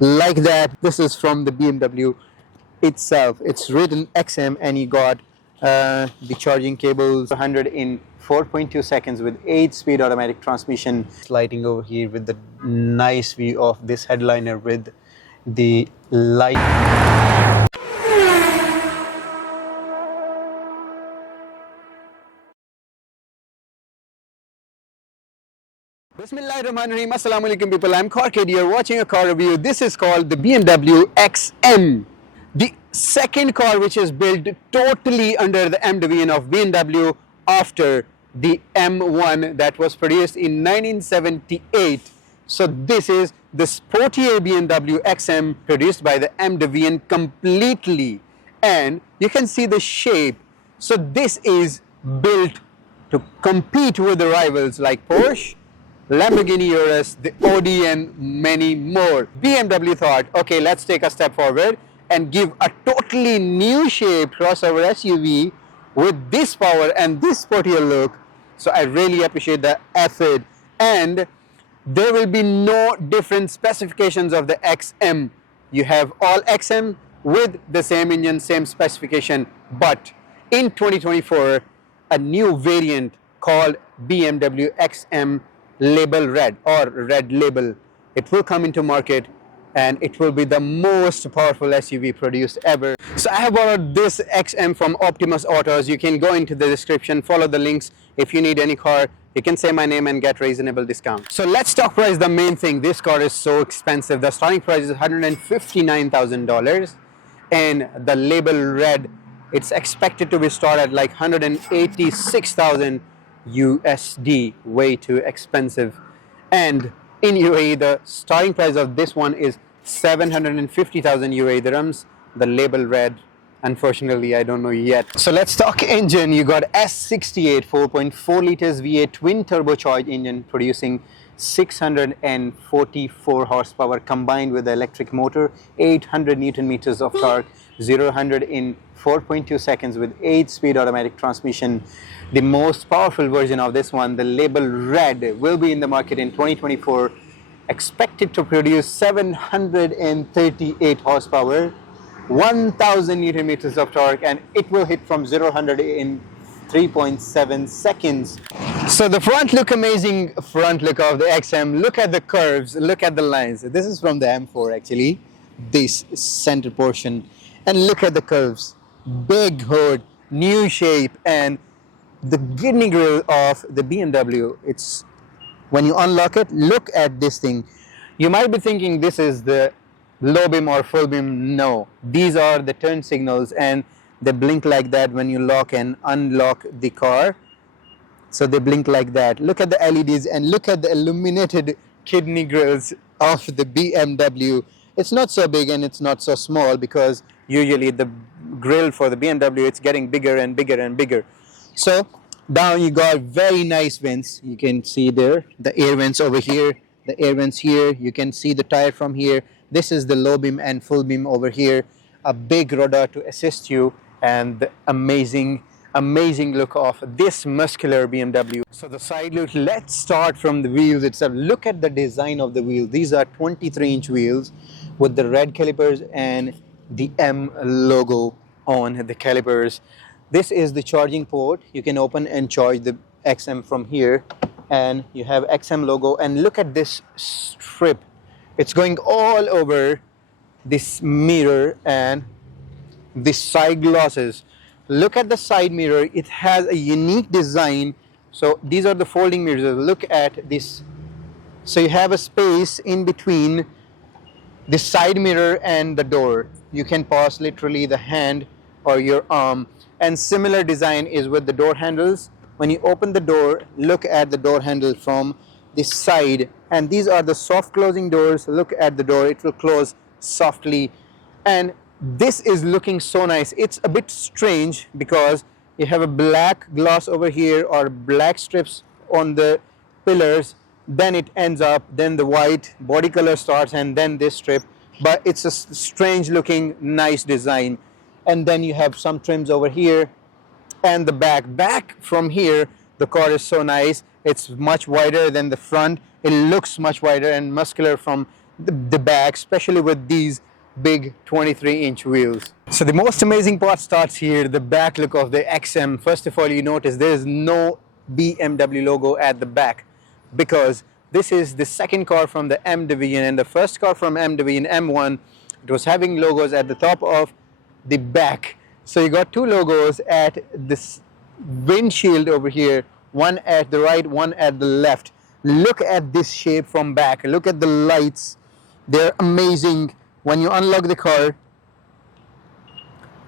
like that. This is from the BMW itself. It's written XM, and you got the charging cables 100 in 4.2 seconds with 8-speed automatic transmission. Lighting over here with the nice view of this headliner with the light. Bismillahirrahmanirrahim. Assalamu alaikum people. I'm Kharkid. You're watching a car review. This is called the BMW XM. The second car which is built totally under the M division of BMW after the M1 that was produced in 1978. So this is the sportier BMW XM produced by the M division completely. And you can see the shape. So this is built to compete with the rivals like Porsche, Lamborghini Urus, the Audi, and many more. BMW thought, okay, let's take a step forward and give a totally new shape crossover SUV with this power and this sportier look. So I really appreciate the effort, and there will be no different specifications of the XM. You have all XM with the same engine, same specification, but in 2024, a new variant called BMW XM label red or red label, it will come into market, and it will be the most powerful SUV produced ever. So I have borrowed this XM from Optimus Autos. You can go into the description, follow the links. If you need any car, you can say my name and get reasonable discount. So let's talk price, the main thing. This car is so expensive. The starting price is $159,000, and the label red, it's expected to be start at like 186,000 USD, way too expensive. And in UAE, the starting price of this one is 750,000 UAE dirhams. The label red, unfortunately, I don't know yet. So let's talk engine. You got S68 4.4 liters V8 twin turbocharged engine producing 644 horsepower combined with the electric motor, 800 Newton meters of torque, 0-100 in 4.2 seconds with 8-speed automatic transmission. The most powerful version of this one, the label red, will be in the market in 2024, expected to produce 738 horsepower, 1000 Newton meters of torque, and it will hit from 0-100 in 3.7 seconds. So the front look, amazing front look of the XM. Look at the curves, look at the lines. This is from the M4 actually, this center portion. And look at the curves, big hood, new shape, and the kidney grille of the BMW. It's, when you unlock it, look at this thing. You might be thinking this is the low beam or full beam. No, these are the turn signals, and they blink like that when you lock and unlock the car. So they blink like that. Look at the LEDs and look at the illuminated kidney grills of the BMW. It's not so big and it's not so small, because usually the grill for the BMW, it's getting bigger and bigger and bigger. So down you got very nice vents. You can see there the air vents over here, the air vents here. You can see the tire from here. This is the low beam and full beam over here. A big radar to assist you, and the amazing look of this muscular BMW. So the side look, let's start from the wheels itself. Look at the design of the wheels. These are 23-inch wheels with the red calipers and the M logo on the calipers. This is the charging port. You can open and charge the XM from here, and you have XM logo. And look at this strip. It's going all over this mirror and the side glasses. Look at the side mirror. It has a unique design. So these are the folding mirrors. Look at this. So you have a space in between the side mirror and the door. You can pass literally the hand or your arm. And similar design is with the door handles. When you open the door, look at the door handle from this side. And these are the soft closing doors. Look at the door. It will close softly. And this is looking so nice. It's a bit strange because you have a black glass over here or black strips on the pillars, then it ends up, then the white body color starts, and then this strip. But it's a strange looking nice design. And then you have some trims over here, and the back from here, the car is so nice. It's much wider than the front. It looks much wider and muscular from the back, especially with these big 23-inch wheels. So the most amazing part starts here, the back look of the XM. First of all, you notice there is no BMW logo at the back, because this is the second car from the M division, and the first car from M division, M1, it was having logos at the top of the back. So you got two logos at this windshield over here, one at the right, one at the left. Look at this shape from back. Look at the lights. They're amazing. When you unlock the car,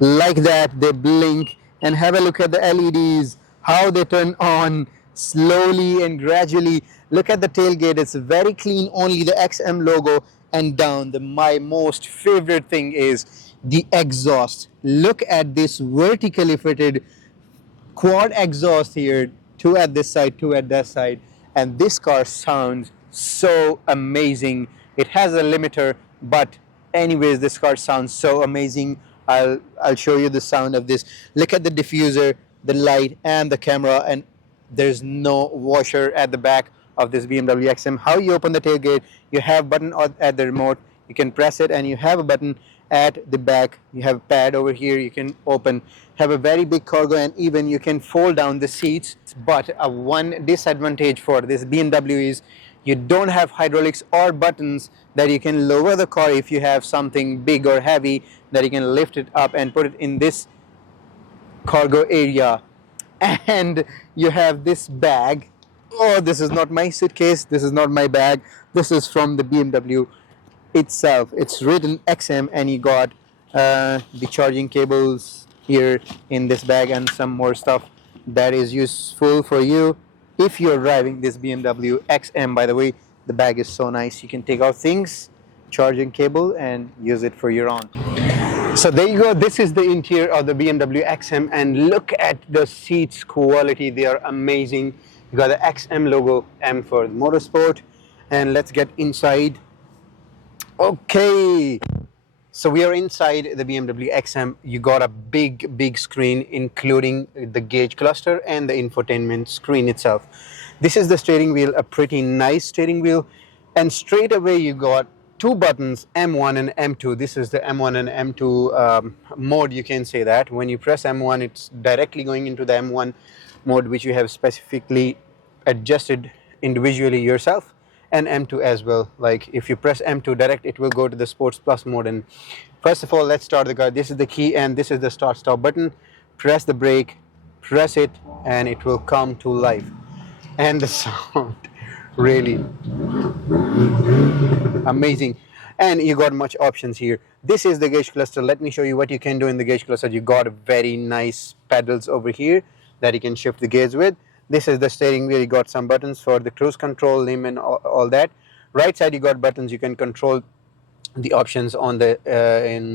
like that, they blink. And have a look at the LEDs, how they turn on slowly and gradually. Look at the tailgate, it's very clean, only the XM logo and down. My most favorite thing is the exhaust. Look at this vertically fitted quad exhaust here, two at this side, two at that side, and this car sounds so amazing. It has a limiter, but anyways, this car sounds so amazing. I'll show you the sound of this. Look at the diffuser, the light, and the camera, and there's no washer at the back of this BMW XM. How you open the tailgate, you have button at the remote, you can press it, and you have a button at the back. You have a pad over here, you can open, have a very big cargo, and even you can fold down the seats. But one disadvantage for this BMW is you don't have hydraulics or buttons that you can lower the car if you have something big or heavy, that you can lift it up and put it in this cargo area. And you have this bag. Oh, this is not my suitcase, this is not my bag, this is from the BMW itself. It's written XM, and you got the charging cables here in this bag, and some more stuff that is useful for you if you're driving this BMW XM. By the way, the bag is so nice, you can take out things, charging cable, and use it for your own. So there you go, this is the interior of the BMW XM, and look at the seats quality, they are amazing. You got the XM logo, M for motorsport, and let's get inside. Okay, so we are inside the BMW XM. You got a big screen, including the gauge cluster and the infotainment screen itself. This is the steering wheel, a pretty nice steering wheel, and straight away you got two buttons, M1 and M2. This is the M1 and M2 mode, you can say that. When you press M1, it's directly going into the M1 mode, which you have specifically adjusted individually yourself, and M2 as well. Like if you press M2 direct, it will go to the Sports Plus mode. And first of all, let's start the car. This is the key, and this is the start stop button. Press the brake, press it, and it will come to life. And the sound, really amazing. And you got much options here. This is the gauge cluster. Let me show you what you can do in the gauge cluster. You got very nice pedals over here that you can shift the gears with. This is the steering wheel. You got some buttons for the cruise control, limb, and all that. Right side, you got buttons. You can control the options on the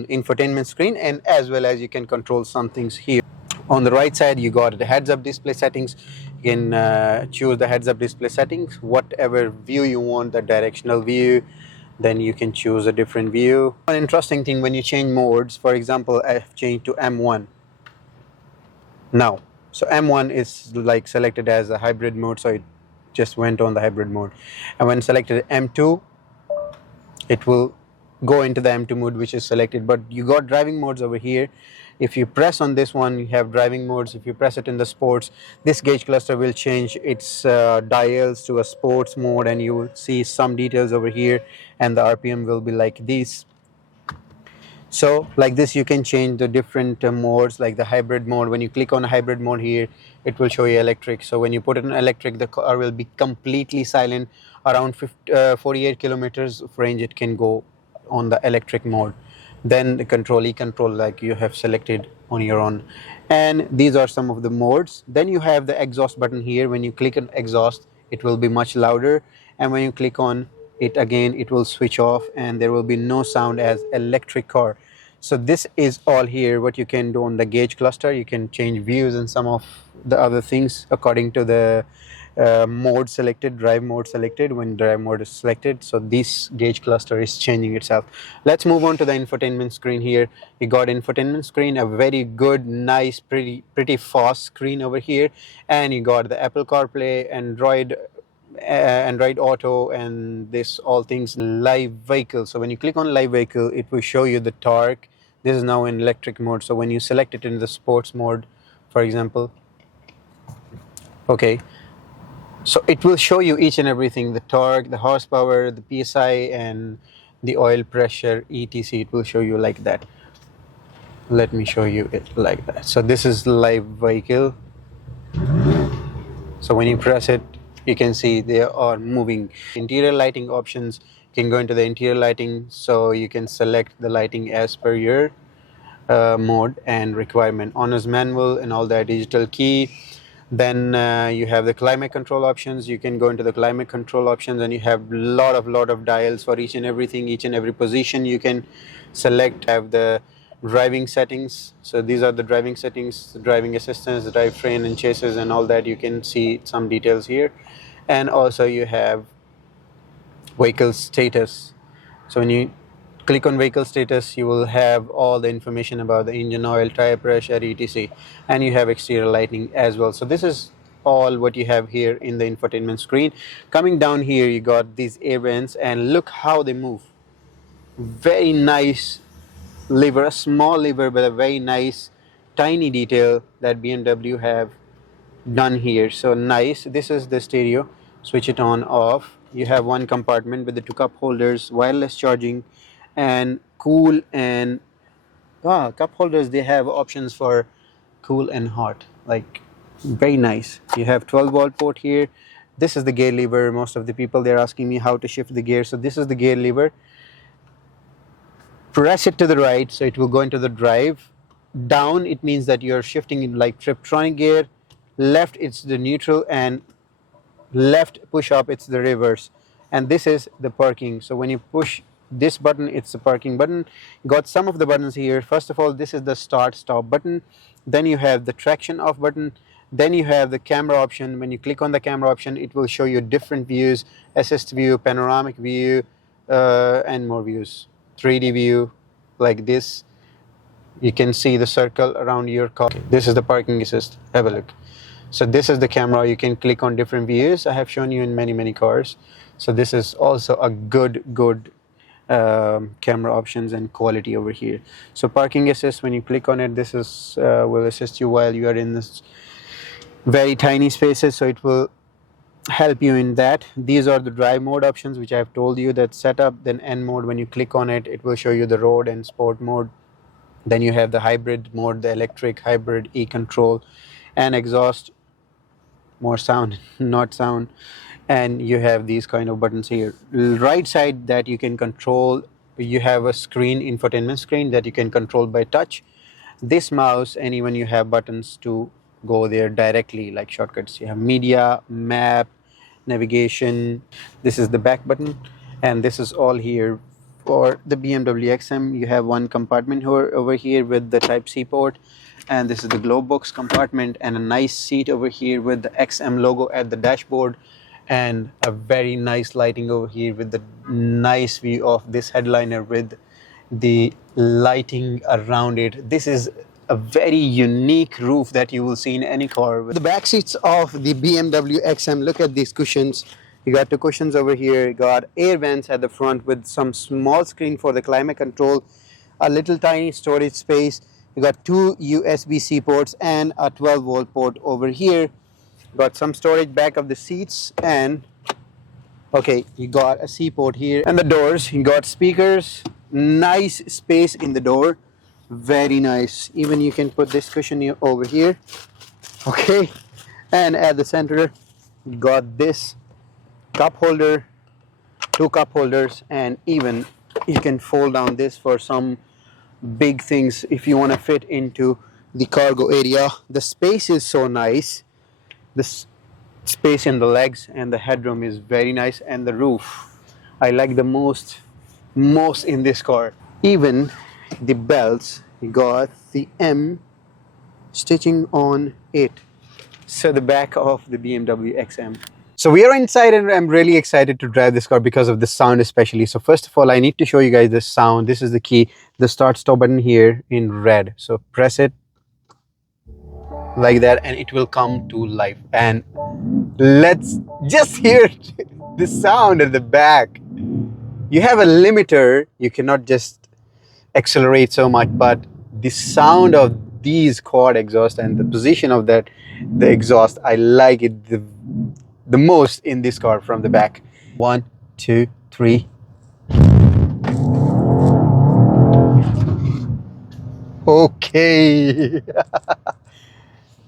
infotainment screen, and as well as you can control some things here. On the right side, you got the heads-up display settings. You can choose the heads-up display settings, whatever view you want, the directional view. Then you can choose a different view. One interesting thing, when you change modes, for example, I've changed to M1 now. So M1 is like selected as a hybrid mode, so it just went on the hybrid mode. And when selected M2, it will go into the M2 mode, which is selected. But you got driving modes over here. If you press on this one, you have driving modes. If you press it in the sports, this gauge cluster will change its dials to a sports mode, and you will see some details over here, and the RPM will be like this. So like this, you can change the different modes, like the hybrid mode. When you click on hybrid mode here, it will show you electric. So when you put it in electric, the car will be completely silent. Around 48 kilometers of range it can go on the electric mode. Then the control, e-control, like you have selected on your own. And these are some of the modes. Then you have the exhaust button here. When you click on exhaust, it will be much louder, and when you click on it again, it will switch off, and there will be no sound as electric car. So this is all here what you can do on the gauge cluster. You can change views and some of the other things according to the mode selected, drive mode selected. When drive mode is selected, so this gauge cluster is changing itself. Let's move on to the infotainment screen here. You got infotainment screen, a very good, nice, pretty fast screen over here, and you got the Apple CarPlay, Android Android Auto and this all things live vehicle. So when you click on live vehicle, it will show you the torque. This is now in electric mode. So when you select it in the sports mode, for example, okay, so it will show you each and everything, the torque, the horsepower, the PSI, and the oil pressure, etc. It will show you like that. Let me show you it like that. So this is live vehicle. So when you press it, you can see they are moving. Interior lighting options, you can go into the interior lighting, so you can select the lighting as per your mode and requirement. Owner's manual and all that, digital key. Then you have the climate control options. You can go into the climate control options and you have lot of dials for each and everything, each and every position you can select. Have the driving settings. So these are the driving settings, the driving assistance, the drivetrain and chassis and all that. You can see some details here. And also you have vehicle status. So when you click on vehicle status, you will have all the information about the engine oil, tire pressure, etc. And you have exterior lighting as well. So this is all what you have here in the infotainment screen. Coming down here, you got these air vents, and look how they move. Very nice lever, a small lever, but a very nice tiny detail that BMW have done here. So nice. This is the stereo. Switch it on, off. You have one compartment with the two cup holders, wireless charging, and cool and cup holders. They have options for cool and hot, like very nice. You have 12-volt port here. This is the gear lever. Most of the people, they're asking me how to shift the gear. So this is the gear lever. Press it to the right, so it will go into the drive. Down, it means that you're shifting in like Triptronic gear. Left, it's the neutral, and left push up, it's the reverse. And this is the parking. So when you push this button, it's the parking button. Got some of the buttons here. First of all, this is the start stop button. Then you have the traction off button. Then you have the camera option. When you click on the camera option, it will show you different views: assist view, panoramic view, and more views. 3D view, like this. You can see the circle around your car. This is the parking assist. Have a look. So this is the camera. You can click on different views. I have shown you in many cars. So this is also a good camera options and quality over here. So parking assist, when you click on it, this is will assist you while you are in this very tiny spaces. So it will help you in that. These are the drive mode options, which I have told you, that setup. Then N mode, when you click on it, it will show you the road and sport mode. Then you have the hybrid mode, the electric hybrid, e-control, and exhaust, more sound, not sound. And you have these kind of buttons here. Right side, that you can control. You have a screen, infotainment screen, that you can control by touch. This mouse, and even you have buttons to go there directly, like shortcuts. You have media, map, navigation. This is the back button, and this is all here. For the BMW XM, you have one compartment over here with the Type-C port, and this is the glove box compartment, and a nice seat over here with the XM logo at the dashboard, and a very nice lighting over here with the nice view of this headliner with the lighting around it. This is a very unique roof that you will see in any car. The back seats of the BMW XM, look at these cushions. You got two cushions over here. You got air vents at the front with some small screen for the climate control, a little tiny storage space. You got two USB-C ports and a 12-volt port over here. Got some storage back of the seats, and okay, you got a C port here. And the doors, you got speakers, nice space in the door, very nice. Even you can put this cushion over here, okay. And at the center, you got this cup holder, two cup holders, and even you can fold down this for some big things if you want to fit into the cargo area. The space is so nice. The space in the legs and the headroom is very nice, and the roof I like the most in this car. Even the belts, you got the M stitching on it. So the back of the BMW XM. So we are inside, and I'm really excited to drive this car because of the sound especially. So first of all, I need to show you guys the sound. This is the key, the start stop button here in red. So press it. like that, and it will come to life. And let's just hear the sound at the back. You have a limiter, you cannot just accelerate so much, but the sound of these quad exhaust and the position of the exhaust, I like it the most in this car from the back. 1, 2, 3. Okay.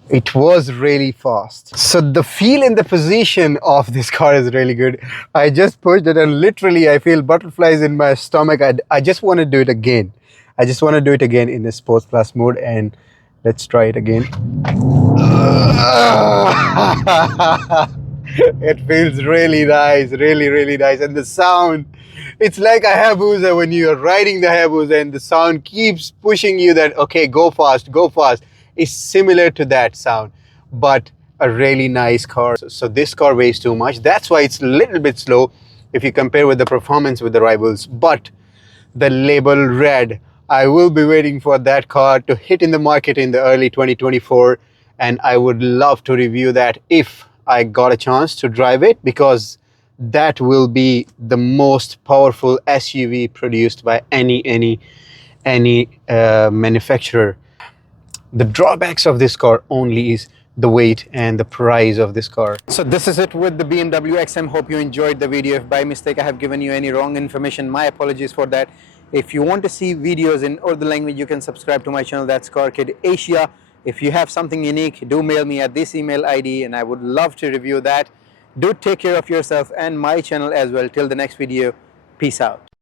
It was really fast. So the feel and the position of this car is really good. I just pushed it and literally I feel butterflies in my stomach. I just want to do it again. I just want to do it again in the Sports Plus mode, and let's try it again. It feels really nice, really nice. And the sound, it's like a Hayabusa when you are riding the Hayabusa and the sound keeps pushing you that, okay, go fast, go fast. It's similar to that sound, but a really nice car. So this car weighs too much. That's why it's a little bit slow if you compare with the performance with the rivals. But the label red, I will be waiting for that car to hit in the market in the early 2024, and I would love to review that if I got a chance to drive it, because that will be the most powerful SUV produced by any manufacturer. The drawbacks of this car only is the weight and the price of this car. So this is it with the BMW XM. Hope you enjoyed the video. If by mistake I have given you any wrong information, my apologies for that. If you want to see videos in Urdu language, you can subscribe to my channel. That's Car Kid Asia. If you have something unique, do mail me at this email ID and I would love to review that. Do take care of yourself and my channel as well. Till the next video, peace out.